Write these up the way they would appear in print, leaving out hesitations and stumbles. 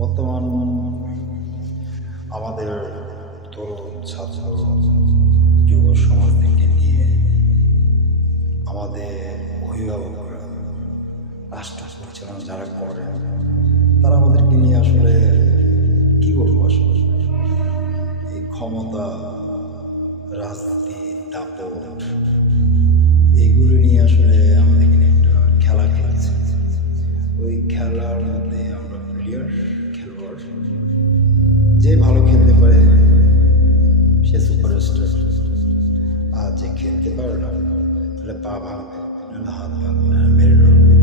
বর্তমান আমাদের তরুণ ছাত্র যুব সমাজদেরকে নিয়ে আমাদের অভিভাবকরা রাষ্ট্র পরিচালনা যারা করেন তারা আমাদেরকে নিয়ে আসলে কী বলবো, আসলে এই ক্ষমতা, রাজনীতি, দাপট এইগুলো নিয়ে আসলে আমাদেরকে নিয়ে একটা খেলা খেলছে। ওই খেলার মধ্যে আমরা প্লেয়ার, খেলোয়াড়, যে ভালো খেলতে পারে সে সুপারস্টার, আর যে খেলতে পারে না তাহলে পা ভাঙবে, নাহলে হাত ভাঙবে, নাহলে মেরে ধরবে,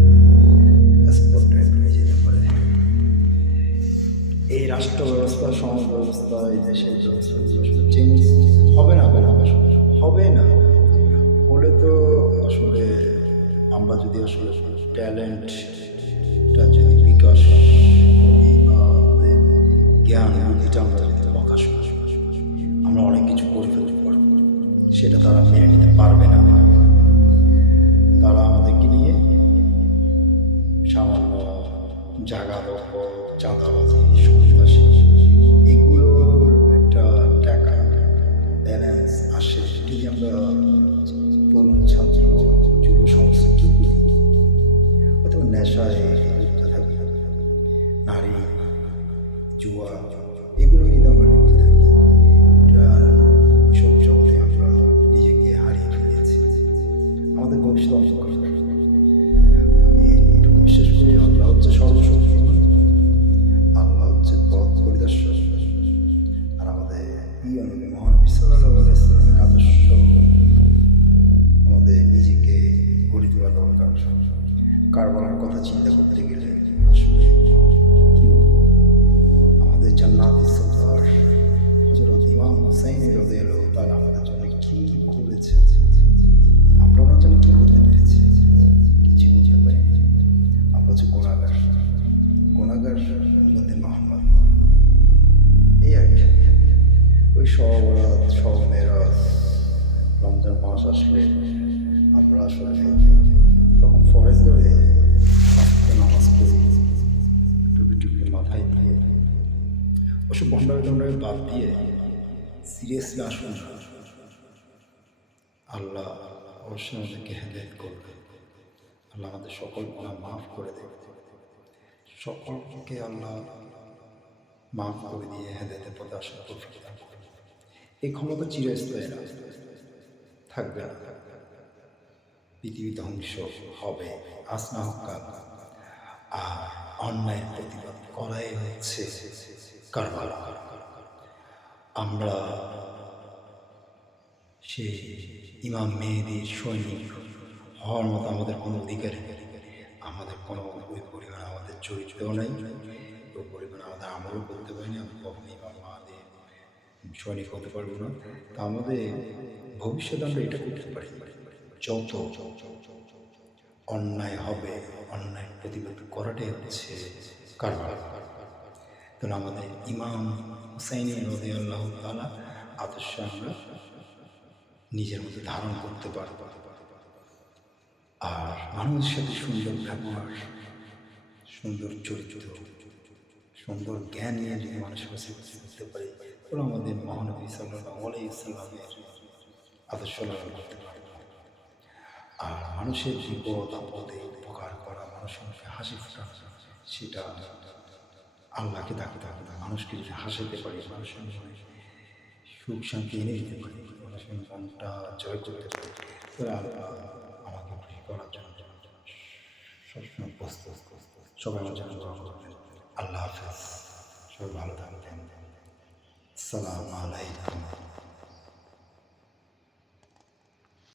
স্পটে হয়ে যেতে পারে। এই রাষ্ট্র ব্যবস্থা, সমাজ ব্যবস্থা, এই দেশের ব্যবস্থা চেঞ্জ হবে না, হবে না। হলে তো আসলে আমরা যদি আসলে ট্যালেন্টটা যদি বিকাশ করি বা আমাদের জ্ঞান বুদ্ধিটা আমরা যদি প্রকাশ করি, আমরা অনেক কিছু করে ফেলতে পারবো। সেটা তারা মেনে নিতে পারবে না। তারা আমাদেরকে নিয়ে সামান্য জায়গা দখল, চাঁদাবাজি, সন্ত্রাসী, এগুলোর একটা টাকা ব্যালেন্স আসে। যদি আমরা তরুণ ছাত্র যুব সংস্থা কী করি, হয়তো নেশায় লিপ্ত থাকি, নারী, জুয়া, এগুলো নিয়ে আমরা লিপ্ত থাকি। এটা সব জগতে আমরা নিজেকে হারিয়ে ফেলেছি। আমাদের ভবিষ্যৎ অন্ধকার। আমি এটুকু বিশ্বাস করি, আল্লাহ হচ্ছে সর্বশক্তিমান, আল্লাহ হচ্ছে পথ পরিদর্শক, আর আমাদের প্রিয় নবী মহানবী সাল্লাল্লাহু আলাইহি ওয়াসাল্লামের আদর্শ আমাদের নিজেকে গড়ে তোলা দরকার। কারবালার কথা চিন্তা করতে গেলে আসলে কি বলবো, আমাদের জান্নাতুল সরদার হযরত ইমাম হুসাইন রাদিয়াল্লাহু তাআলা আমাদের জন্য কি করেছে, আমরা না জানি কি করতে পেরেছি, কিছু বুঝতে পারিনি। আমরা হচ্ছে গুনাহগার উম্মতে মুহাম্মদ। এই আর কি। ওই সওরাত, মেরাজ, রমজান মাস আসলে আমরা আসলে তখন ফরেজ করে আজকে নামাজ পড়ি, টুপি মাথায় দিয়ে, ওসব ভণ্ডামি বাদ দিয়ে সিরিয়াসলি আসুন। আল্লাহ অবশ্যই আমাদেরকে হেদায়েত করবে। আল্লাহ আমাদের সকল গুনাহ মাফ করে দেবে। সকলকে আল্লাহ মাফ করে দিয়ে হেদায়েতের পথে আসার তৌফিক দান করবে। এই ক্ষমতা চিরস্থায়ী না, থাকবে না। পৃথিবী ধ্বংস হবে, আজ না হোক কাল। আর অন্যায়ের প্রতিবাদ করাই হচ্ছে কারবালা। আমরা সেই ইমাম মেহেদীর সৈনিক হওয়ার মতো আমাদের কোনো অধিকার নেই, আমাদের কোনো ওই পরিমাণ আমাদের চরিত্রও নেই, ওই পরিমাণ আমাদের আমলও করতে পারিনি। আমি কখনো ইমাম মাহাদির সৈনিক হতে পারবো না। তা আমাদের ভবিষ্যতে আমরা এটা করতে পারি, যত অন্যায় হবে অন্যায় প্রতিবাদ করাটাই হচ্ছে কারবার। তাহলে আমাদের ইমাম হুসাইন রাদিয়াল্লাহু তাআলা আদর্শ আমরা নিজের মধ্যে ধারণ করতে পারব। আর মানুষের সাথে সুন্দর ব্যবহার, সুন্দর চরিত্র, সুন্দর জ্ঞান নিয়ে যদি মানুষের কাছে করতে পারি, তাহলে আমাদের মহানবী সাল্লাল্লাহু আলাইহি ওয়াসাল্লামের আদর্শ লালন করতে পারব। আর মানুষের বিপদ আপদে উপকার করা, মানুষের মুখে হাসি ফোটানো, সেটা আল্লাহকে ডাকতে হবে। মানুষকে যদি হাসাতে পারি, মানুষের মনে সুখ শান্তি এনে দিতে পারি, মানুষের মনটা জয় করতে পারি, তাহলে আল্লাহ আমাকে খুশি করার জন্য সবসময় প্রস্তুত। সবাই আমার জন্য দোয়া করবেন। আল্লাহ হাফেজ। সবাই ভালো থাকবেন। আসসালামু আলাইকুম।